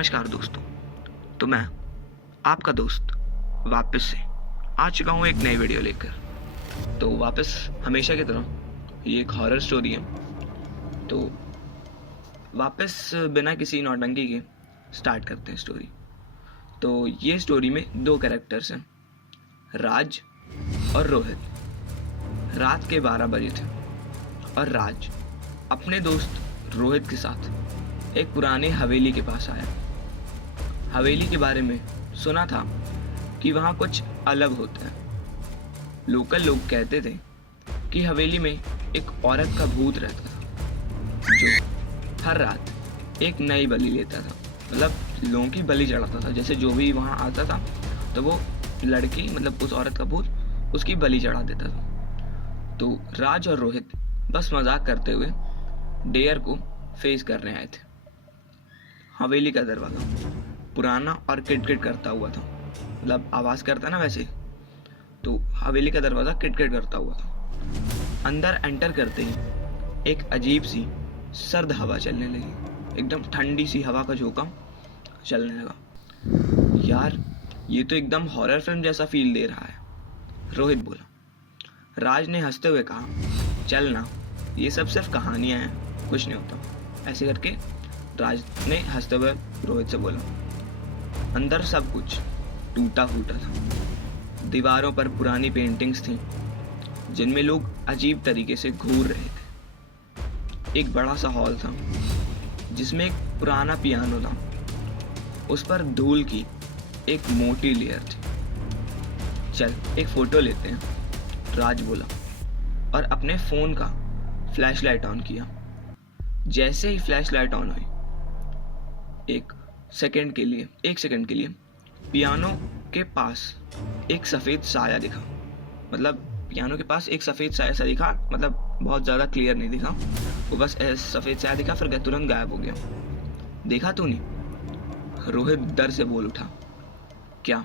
नमस्कार दोस्तों। तो मैं आपका दोस्त वापस से आ चुका हूँ एक नई वीडियो लेकर। तो वापस हमेशा की तरह ये एक हॉरर स्टोरी है। तो वापस बिना किसी नौटंकी के स्टार्ट करते हैं स्टोरी। तो ये स्टोरी में दो कैरेक्टर्स हैं, राज और रोहित। रात के 12 बजे थे और राज अपने दोस्त रोहित के साथ एक पुरानी हवेली के पास आया। हवेली के बारे में सुना था कि वहाँ कुछ अलग होता है। लोकल लोग कहते थे कि हवेली में एक औरत का भूत रहता था जो हर रात एक नई बलि लेता था, मतलब लोगों की बलि चढ़ाता था। जैसे जो भी वहाँ आता था तो वो लड़की, मतलब उस औरत का भूत, उसकी बलि चढ़ा देता था। तो राज और रोहित बस मजाक करते हुए डेयर को फेस करने आए थे। हवेली का दरवाज़ा पुराना और किटकिट करता हुआ था, मतलब आवाज़ करता ना वैसे। तो हवेली का दरवाज़ा किटकिट करता हुआ था। अंदर एंटर करते ही एक अजीब सी सर्द हवा चलने लगी। एकदम ठंडी सी हवा का झोंका चलने लगा। यार, ये तो एकदम हॉरर फिल्म जैसा फील दे रहा है, रोहित बोला। राज ने हंसते हुए कहा, चल ना, ये सब सिर्फ कहानियाँ हैं, कुछ नहीं होता। ऐसे करके राज ने हंसते हुए रोहित से बोला। अंदर सब कुछ टूटा फूटा था। दीवारों पर पुरानी पेंटिंग्स थीं जिनमें लोग अजीब तरीके से घूर रहे थे। एक बड़ा सा हॉल था जिसमें एक पुराना पियानो था। उस पर धूल की एक मोटी लेयर थी। चल एक फोटो लेते हैं, राज बोला और अपने फ़ोन का फ्लैशलाइट ऑन किया। जैसे ही फ्लैशलाइट ऑन हुई, एक सेकंड के लिए पियानो के पास एक सफ़ेद साया दिखा। मतलब पियानो के पास एक सफ़ेद साया सा दिखा, मतलब बहुत ज़्यादा क्लियर नहीं दिखा, वो बस सफ़ेद साया दिखा, फिर तुरंत गायब हो गया। देखा तूने? रोहित डर से बोल उठा। क्या?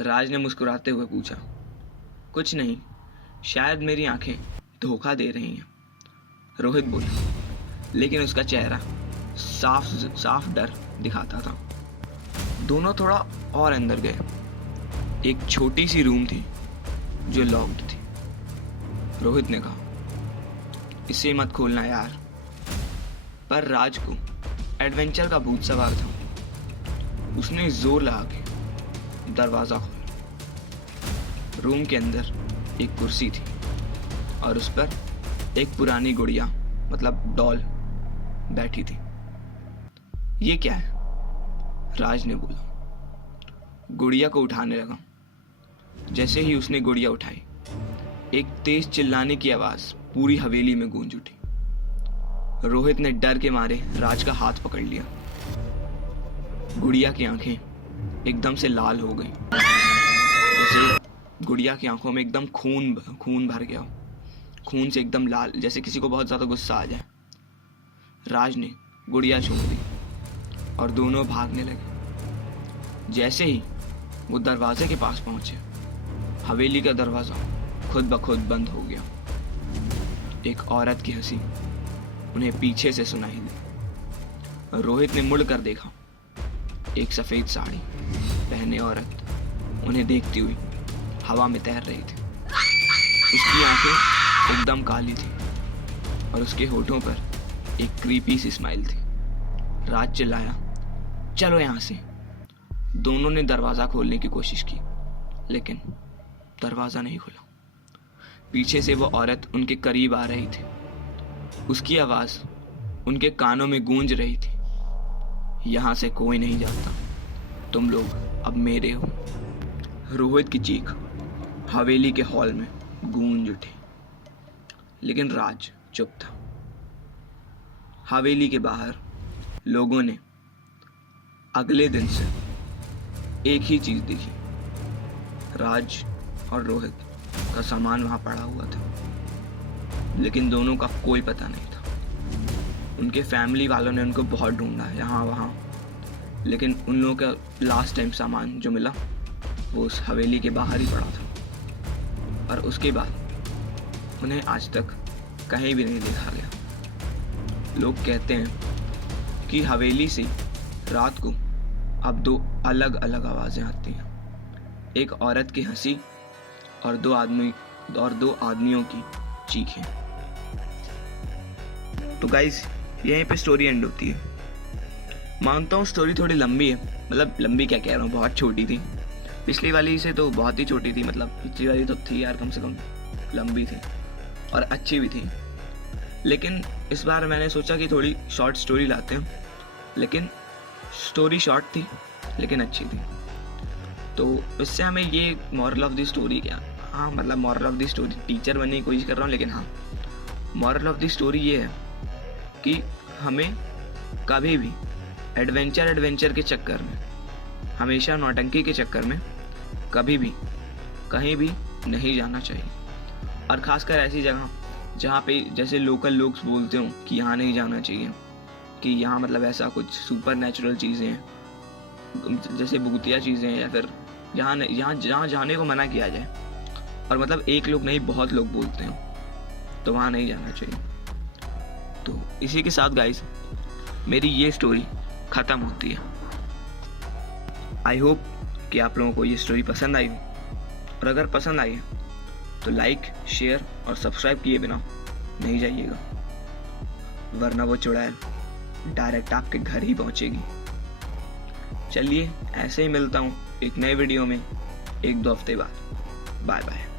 राज ने मुस्कुराते हुए पूछा। कुछ नहीं, शायद मेरी आंखें धोखा दे रही हैं, रोहित बोला, लेकिन उसका चेहरा साफ डर दिखाता था। दोनों थोड़ा और अंदर गए। एक छोटी सी रूम थी जो लॉक्ड थी। रोहित ने कहा, इसे मत खोलना यार। पर राज को एडवेंचर का भूत सवार था। उसने जोर लगा के दरवाज़ा खोला। रूम के अंदर एक कुर्सी थी और उस पर एक पुरानी गुड़िया, मतलब डॉल, बैठी थी। ये क्या है? राज ने बोला। गुड़िया को उठाने लगा। जैसे ही उसने गुड़िया उठाई, एक तेज चिल्लाने की आवाज पूरी हवेली में गूंज उठी। रोहित ने डर के मारे राज का हाथ पकड़ लिया। गुड़िया की आंखें एकदम से लाल हो गई, जैसे गुड़िया की आंखों में एकदम खून भर गया। खून से एकदम लाल, जैसे किसी को बहुत ज़्यादा गुस्सा आ जाए। राज ने गुड़िया छोड़ दी और दोनों भागने लगे। जैसे ही वो दरवाजे के पास पहुंचे, हवेली का दरवाज़ा खुद ब खुद बंद हो गया। एक औरत की हंसी उन्हें पीछे से सुनाई दी। रोहित ने मुड़ कर देखा। एक सफ़ेद साड़ी पहने औरत उन्हें देखती हुई हवा में तैर रही थी। उसकी आंखें एकदम काली थी और उसके होठों पर एक क्रीपी सी स्माइल थी। राज चिल्लाया, चलो यहाँ से। दोनों ने दरवाज़ा खोलने की कोशिश की, लेकिन दरवाज़ा नहीं खुला। पीछे से वो औरत उनके करीब आ रही थी। उसकी आवाज़ उनके कानों में गूंज रही थी, यहाँ से कोई नहीं जाता, तुम लोग अब मेरे हो। रोहित की चीख हवेली के हॉल में गूंज उठी, लेकिन राज चुप था। हवेली के बाहर लोगों ने अगले दिन से एक ही चीज़ देखी। राज और रोहित का सामान वहाँ पड़ा हुआ था, लेकिन दोनों का कोई पता नहीं था। उनके फैमिली वालों ने उनको बहुत ढूंढा यहाँ वहाँ, लेकिन उन लोगों का लास्ट टाइम सामान जो मिला वो उस हवेली के बाहर ही पड़ा था। और उसके बाद उन्हें आज तक कहीं भी नहीं देखा गया। लोग कहते हैं कि हवेली से रात को अब दो अलग अलग आवाज़ें आती हैं, एक औरत की हंसी और दो आदमियों की चीखें। तो गाइस यहीं पे स्टोरी एंड होती है। मानता हूँ स्टोरी थोड़ी लंबी है, मतलब लंबी क्या कह रहा हूँ, बहुत छोटी थी। पिछली वाली से तो बहुत ही छोटी थी, मतलब पिछली वाली तो थी यार, कम से कम लंबी थी और अच्छी भी थी। लेकिन इस बार मैंने सोचा कि थोड़ी शॉर्ट स्टोरी लाते हैं, लेकिन स्टोरी शॉर्ट थी लेकिन अच्छी थी। तो इससे हमें ये मॉरल ऑफ द स्टोरी क्या, हाँ मतलब moral of the story, teacher बनने की कोशिश कर रहा हूँ, लेकिन हाँ मॉरल ऑफ द स्टोरी ये है कि हमें कभी भी एडवेंचर के चक्कर में, हमेशा नौटंकी के चक्कर में कभी भी कहीं भी नहीं जाना चाहिए। और ख़ासकर ऐसी जगह जहाँ पे जैसे लोकल लोग बोलते हो कि यहाँ नहीं जाना चाहिए, कि यहाँ मतलब ऐसा कुछ सुपर नेचुरल चीज़ें हैं, जैसे भूतिया चीज़ें हैं, या फिर जहाँ जाने को मना किया जाए और मतलब एक लोग नहीं बहुत लोग बोलते हैं, तो वहाँ नहीं जाना चाहिए। तो इसी के साथ गाइस मेरी ये स्टोरी ख़त्म होती है। आई होप कि आप लोगों को ये स्टोरी पसंद आई हो, और अगर पसंद आई है तो लाइक, शेयर और सब्सक्राइब किए बिना नहीं जाइएगा, वरना वो चुड़ैल डायरेक्ट आपके घर ही पहुंचेगी। चलिए ऐसे ही मिलता हूँ एक नए वीडियो में 1-2 हफ्ते बाद। Bye bye.